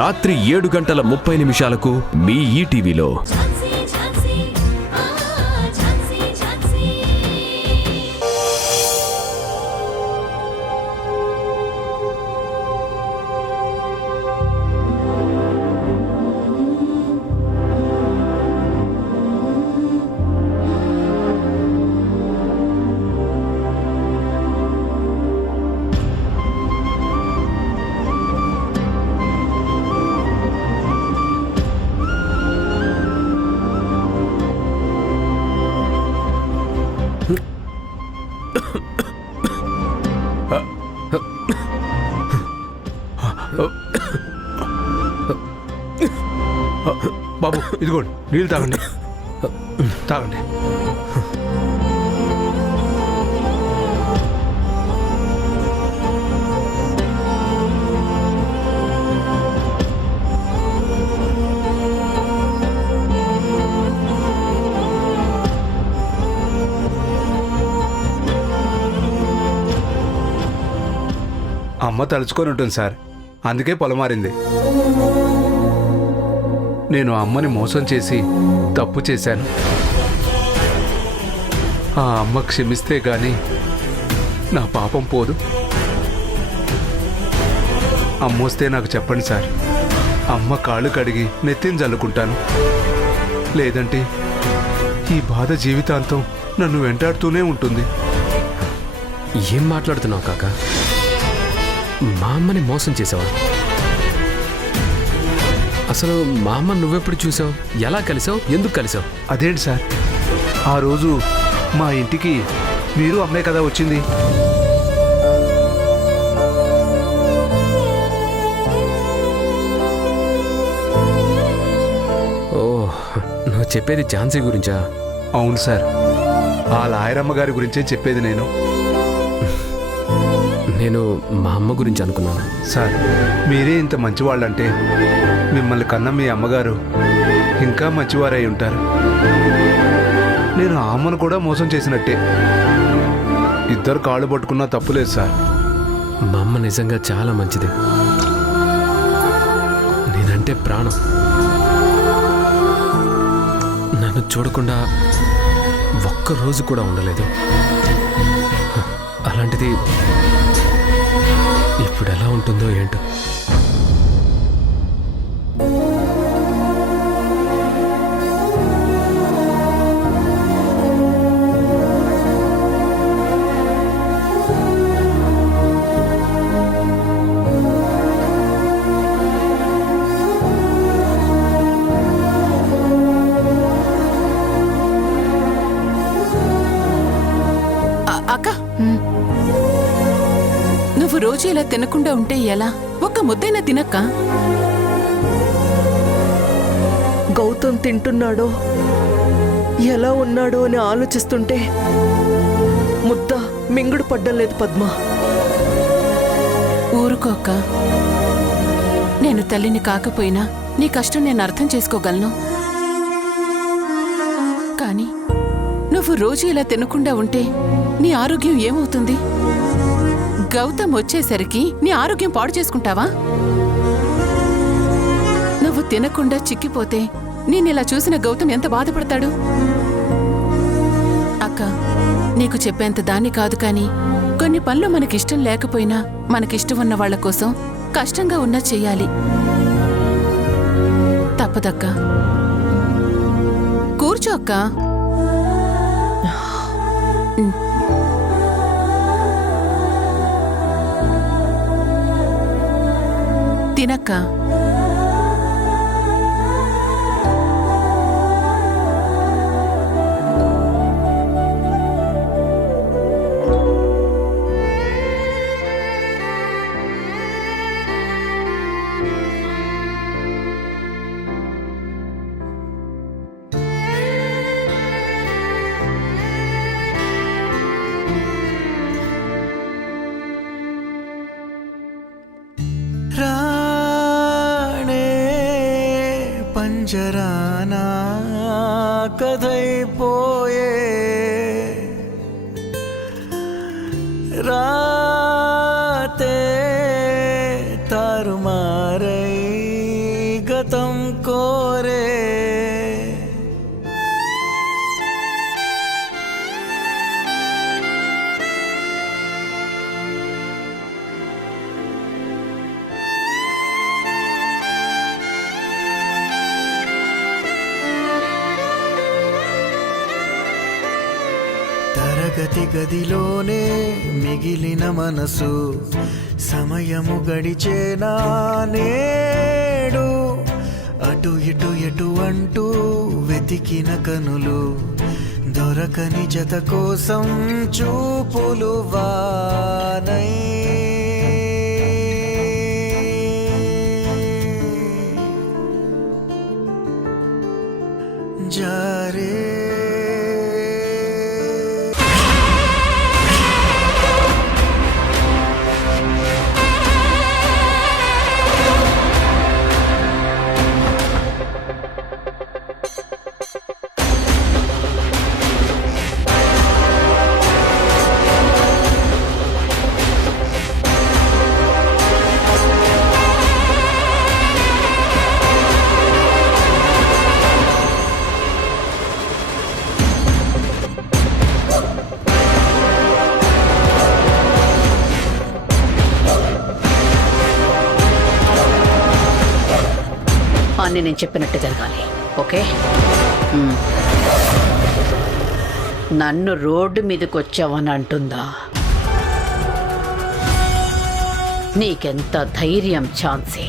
రాత్రి 7:30 మీ ఈటీవీలో. బాబు ఇదిగోండి, నీళ్ళు తాగండి. తాగండి. అమ్మ తలుచుకొని ఉంటుంది సార్, అందుకే పొలమారింది. నేను అమ్మని మోసం చేసి తప్పు చేశాను. ఆ అమ్మ క్షమిస్తే గాని నా పాపం పోదు. అమ్మొస్తే నాకు చెప్పండి సార్, అమ్మ కాళ్ళు కడిగి నెత్తిని జల్లుకుంటాను. లేదంటే ఈ బాధ జీవితాంతం నన్ను వెంటాడుతూనే ఉంటుంది. ఏం మాట్లాడుతున్నావు కాక? మా అమ్మని మోసం చేసావా? అసలు మా అమ్మ నువ్వెప్పుడు చూసావు? ఎలా కలిసావు? ఎందుకు కలిసావు? అదేంటి సార్, ఆ రోజు మా ఇంటికి మీరు అమ్మే కదా వచ్చింది. ఓ, నువ్వు చెప్పేది ఝాన్సీ గురించా? అవును సార్, ఆ లాయరమ్మ గారి గురించే చెప్పేది నేను. నేను మా అమ్మ గురించి అనుకున్నాను. సార్, మీరే ఇంత మంచివాళ్ళంటే మిమ్మల్ని కన్న మీ అమ్మగారు ఇంకా మంచివారై ఉంటారు. నేను ఆ అమ్మను కూడా మోసం చేసినట్టే. ఇద్దరు కాళ్ళు పట్టుకున్నా తప్పులేదు సార్. మా అమ్మ నిజంగా చాలా మంచిది. నేనంటే ప్రాణం. నన్ను చూడకుండా ఒక్కరోజు కూడా ఉండలేదు. అలాంటిది ఇప్పుడు ఎలా ఉంటుందో ఏంటో. అక్క, నువ్వు రోజు ఇలా తినకుండా ఉంటే ఎలా? ఒక్క ముద్దైనా తినక్క. గౌతమ్ తింటున్నాడో ఎలా ఉన్నాడో అని ఆలోచిస్తుంటే ముద్ద మింగుడు పడ్డం లేదు పద్మ. ఊరుకోక్క. నేను తల్లిని కాకపోయినా నీ కష్టం నేను అర్థం చేసుకోగలను. కానీ నువ్వు రోజు ఇలా తినకుండా ఉంటే నీ ఆరోగ్యం ఏమవుతుంది? గౌతమ్ వచ్చేసరికి నీ ఆరోగ్యం పాడు చేసుకుంటావా? నువ్వు తినకుండా చిక్కిపోతే నేనిలా చూసిన గౌతమ్ ఎంత బాధపడతాడు? అక్క, నీకు చెప్పేంత దాన్ని కాదు, కానీ కొన్ని పనులు మనకిష్టం లేకపోయినా మనకిష్టం ఉన్న వాళ్ల కోసం కష్టంగా ఉన్నా చెయ్యాలి. తప్పదక్క. కూర్చో అక్క. తినక్క. పంజరానా కథైపోయే రాతే తారుమారై మట్టి గదిలోనే మిగిలిన మనసు సమయము గడిచేనా నేడు అటు ఇటు ఎటు అంటూ వెతికిన కనులు దొరకని జత కోసం చూపులు వానై జారే అన్నీ నేను చెప్పినట్టు జరగాలి, ఓకే? నన్ను రోడ్డు మీదకి వచ్చావని అంటుందా? నీకెంత ధైర్యం ఛాన్సీ?